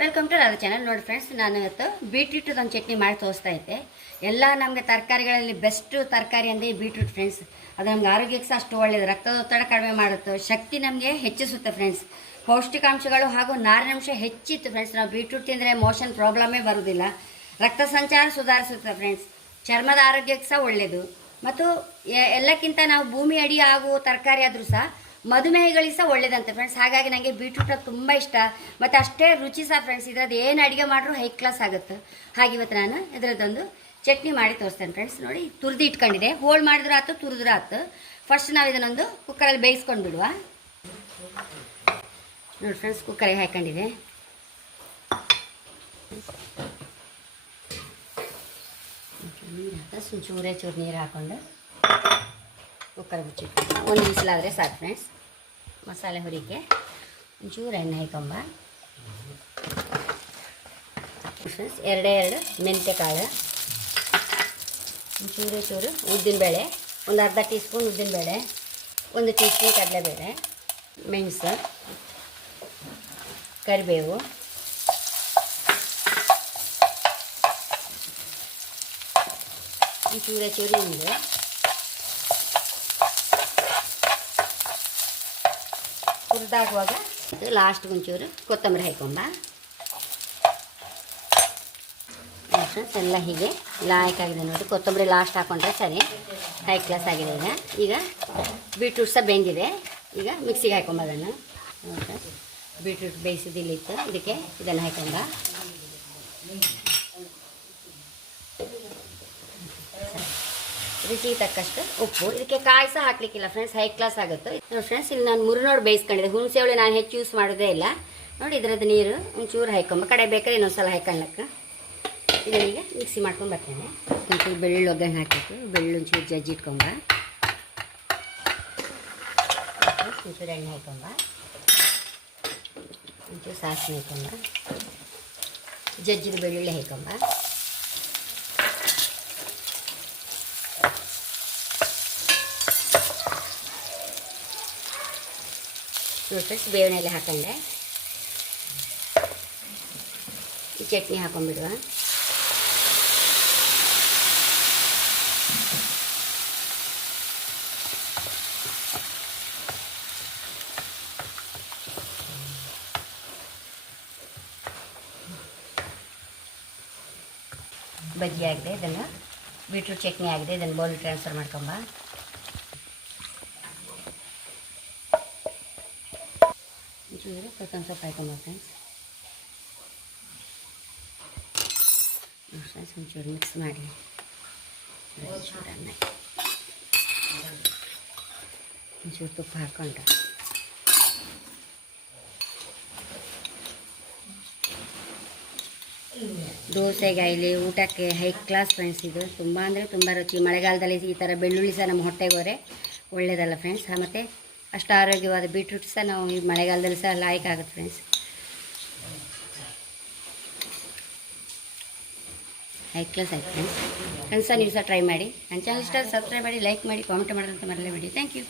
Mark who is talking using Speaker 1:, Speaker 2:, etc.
Speaker 1: Welcome to ನನ್ನ channel ನೋಡಿ friends ನಾನು ಇವತ್ತು ಬೀಟ್ರೂಟ್ ಒಂದು ಚಟ್ನಿ ಮಾಡಿ ತೋರಿಸ್ತಾ ಇದ್ದೆ. ಎಲ್ಲ ನಮಗೆ ತರಕಾರಿಗಳಲ್ಲಿ ಬೆಸ್ಟ್ ತರಕಾರಿ ಅಂದರೆ ಬೀಟ್ರೂಟ್ ಫ್ರೆಂಡ್ಸ್ ಅದು ನಮ್ಗೆ ಆರೋಗ್ಯಕ್ಕೆ ಸಹ ಅಷ್ಟು ಒಳ್ಳೆಯದು ರಕ್ತದೊತ್ತಡ ಕಡಿಮೆ ಮಾಡುತ್ತೆ, ಶಕ್ತಿ ನಮಗೆ ಹೆಚ್ಚಿಸುತ್ತೆ ಫ್ರೆಂಡ್ಸ್ ಪೌಷ್ಟಿಕಾಂಶಗಳು ಹಾಗೂ ನಾರಿನಂಶ ಹೆಚ್ಚಿತ್ತು ಫ್ರೆಂಡ್ಸ್ ನಾವು ಬೀಟ್ರೂಟ್ ತಿಂದರೆ ಮೋಷನ್ ಪ್ರಾಬ್ಲಮೇ ಬರೋದಿಲ್ಲ. ರಕ್ತ ಸಂಚಾರ ಸುಧಾರಿಸುತ್ತೆ ಫ್ರೆಂಡ್ಸ್ ಚರ್ಮದ ಆರೋಗ್ಯಕ್ಕೆ ಸಹ ಒಳ್ಳೆಯದು ಮತ್ತು ಎಲ್ಲಕ್ಕಿಂತ ನಾವು ಭೂಮಿ ಅಡಿ ಆಗುವ ತರಕಾರಿ ಆದರೂ ಸಹ ಮಧುಮೇಹಿಗಳಿಗೆ ಸಹ ಒಳ್ಳೇದಂತೆ ಫ್ರೆಂಡ್ಸ್ ಹಾಗಾಗಿ ನನಗೆ ಬೀಟ್ರೂಟ್ ತುಂಬ ಇಷ್ಟ. ಮತ್ತು ಅಷ್ಟೇ ರುಚಿ ಸಹ ಫ್ರೆಂಡ್ಸ್ ಇದ್ರದ್ದು ಏನು ಅಡುಗೆ ಮಾಡ್ರೂ ಹೈ ಕ್ಲಾಸ್ ಆಗುತ್ತೆ. ಹಾಗೆ ಇವತ್ತು ನಾನು ಇದರದ್ದೊಂದು ಚಟ್ನಿ ಮಾಡಿ ತೋರಿಸ್ತೇನೆ ಫ್ರೆಂಡ್ಸ್ ನೋಡಿ, ತುರಿದು ಇಟ್ಕೊಂಡಿದೆ. ಹೋಳ್ ಮಾಡಿದ್ರೆ ಆಯ್ತು ತುರಿದ್ರೆ ಆಯ್ತು ಫಸ್ಟ್ ನಾವು ಇದನ್ನೊಂದು ಕುಕ್ಕರಲ್ಲಿ ಬೇಯಿಸ್ಕೊಂಡು ಬಿಡುವ. ನೋಡಿ ಫ್ರೆಂಡ್ಸ್ ಕುಕ್ಕರಿಗೆ ಹಾಕೊಂಡಿದೆ. ಹಾಕ ಚೂರೇ ಚೂರು ನೀರು ಹಾಕ್ಕೊಂಡು ಕುಕ್ಕರ್ ಮುಚ್ಚಿಟ್ಟು ಒಂದು ಬಿಸಿಲಾದರೆ ಸಾಕು ಫ್ರೆಂಡ್ಸ್ ಮಸಾಲೆ ಹುರಿಕೆ, ಒಂಚೂರು ಎಣ್ಣೆ ಹಾಕೊಂಬ. ಫ್ರೆಂಡ್ಸ್ ಎರಡೇ ಎರಡು ಮೆಂತ್ಯ ಕಾಳು ಒಂಚೂರು ಚೂರು ಉದ್ದಿನಬೇಳೆ, ಒಂದು ಅರ್ಧ ಟೀ ಸ್ಪೂನ್ ಉದ್ದಿನಬೇಳೆ, ಒಂದು ಟೀ ಸ್ಪೂನ್ ಕಡಲೆಬೇಳೆ, ಮೆಣಸು, ಕರಿಬೇವು, ಒಂಚೂರು ಚೂರು ಹಿಂಗೆ ಹುರಿದಾಗುವಾಗ ಲಾಸ್ಟ್ ಒಂಚೂರು ಕೊತ್ತಂಬರಿ ಹಾಕೊಂಬ ಎಲ್ಲ ಹೀಗೆ ಲಾಯಕ್ಕಾಗಿದೆ ನೋಡಿ. ಕೊತ್ತಂಬರಿ ಲಾಸ್ಟ್ ಹಾಕೊಂಡ್ರೆ ಸರಿ ಹೈ ಕ್ಲಾಸ್ ಆಗಿದೆ ಈಗ. ಈಗ ಬೀಟ್ರೂಟ್ ಸಹ ಬೆಂದಿದೆ. ಈಗ ಮಿಕ್ಸಿಗೆ ಹಾಕೊಂಬದನ್ನು ಬೀಟ್ರೂಟ್ ಬೇಯಿಸಿದಿಲ್ಲಿತ್ತು ಇದಕ್ಕೆ ಇದನ್ನು ಹಾಕೊಂಡ ರುಚಿಗೆ ತಕ್ಕಷ್ಟು ಉಪ್ಪು. ಇದಕ್ಕೆ ಕಾಯಿ ಸಹ ಹಾಕ್ಲಿಕ್ಕಿಲ್ಲ ಫ್ರೆಂಡ್ಸ್ ಹೈ ಕ್ಲಾಸ್ ಆಗುತ್ತೆ. ನೋಡಿ ಫ್ರೆಂಡ್ಸ್ ಇಲ್ಲಿ ನಾನು ಮುರುನೋಡು ಬೇಯಿಸ್ಕೊಂಡಿದ್ದೆ. ಹುಣಸೆ ಹುಳಿ ನಾನು ಹೆಚ್ಚು ಯೂಸ್ ಮಾಡೋದೇ ಇಲ್ಲ. ನೋಡಿ ಇದರದ್ದು ನೀರು ಒಂಚೂರು ಹಾಕೊಂಬ ಕಡೆ ಬೇಕಾದ್ರೆ ಇನ್ನೊಂದ್ಸಲ ಹಾಕೊಳ್ಳಕ್ಕೆ ಇದನ್ನೀಗ ಮಿಕ್ಸಿ ಮಾಡ್ಕೊಂಡು ಬರ್ತೇನೆ. ಒಂಚೂರು ಬೆಳ್ಳುಳ್ಳಿ ಒಗ್ಗರಣೆ ಹಾಕಿತ್ತು ಬೆಳ್ಳುಳ್ಳಿ ಒಂಚೂರು ಜಜ್ಜಿ ಇಟ್ಕೊಂಬ. ಒಂಚೂರು ಎಣ್ಣೆ ಹಾಕೊಂಬ ಒಂಚೂರು ಸಾಸಿವೆ ಹಾಕೊಂಬ ಜಜ್ಜಿದ ಬೆಳ್ಳುಳ್ಳಿ ಹಾಕೊಂಬ ನೋಡಿ ಬೇವಿನ ಎಲೆ ಹಾಕೊಂಡೆ. ಈ ಚಟ್ನಿ ಹಾಕೊಂಡ್ಬಿಡುವ. ಬಜ್ಜಿ ಆಗಿದೆ ಇದನ್ನು ಬೀಟ್ರೂಟ್ ಚಟ್ನಿ ಆಗಿದೆ. ಇದನ್ನು ಬೌಲ್ ಟ್ರಾನ್ಸ್ಫರ್ ಮಾಡ್ಕೊಂಬ ಒಂಚೂರು ಕೊತ್ತಂಬರಿ ಸೊಪ್ಪು ಹಾಕೊಂಬ ಫ್ರೆಂಡ್ಸ್ ಫ್ರೆಂಡ್ಸ್ ಒಂಚೂರು ಮಿಕ್ಸ್ ಮಾಡಿ ಒಂಚೂರು ಅನ್ನ ಒಂಚೂರು ತುಪ್ಪ ಹಾಕ್ಕೊಂಡು ದೋಸೆಗಾಯಿಲಿ ಊಟಕ್ಕೆ ಹೈ ಕ್ಲಾಸ್ ಫ್ರೆಂಡ್ಸ್ ಇದು ತುಂಬ ಅಂದರೆ ತುಂಬ ರುಚಿ ಮಳೆಗಾಲದಲ್ಲಿ ಈ ಥರ ಬೆಳ್ಳುಳ್ಳಿ ಸಹ ನಮ್ಮ ಹೊಟ್ಟೆಗೆ ಹೋರೆ ಒಳ್ಳೆಯದಲ್ಲ ಫ್ರೆಂಡ್ಸ್ ಮತ್ತು ಅಷ್ಟು ಆರೋಗ್ಯವಾದ ಬೀಟ್ರೂಟ್ ಸಹ ನಾವು ಈ ಮಳೆಗಾಲದಲ್ಲಿ ಸಹ ಲಾಯ್ಕ್ ಆಗುತ್ತೆ ಫ್ರೆಂಡ್ಸ್ ಹೈ ಕ್ಲಾಸ್ ಆಯ್ತು ಫ್ರೆಂಡ್ಸ್ ಫ್ರೆಂಡ್ಸ್ ನೀವು ಸಹ ಟ್ರೈ ಮಾಡಿ. ನನ್ನ ಚಾನಲ್ ಇಷ್ಟ ಸಬ್ಸ್ಕ್ರೈಬ್ ಮಾಡಿ ಲೈಕ್ ಮಾಡಿ ಕಾಮೆಂಟ್ ಮಾಡೋದಂತ ಮರಲೇಬೇಡಿ ಥ್ಯಾಂಕ್ ಯು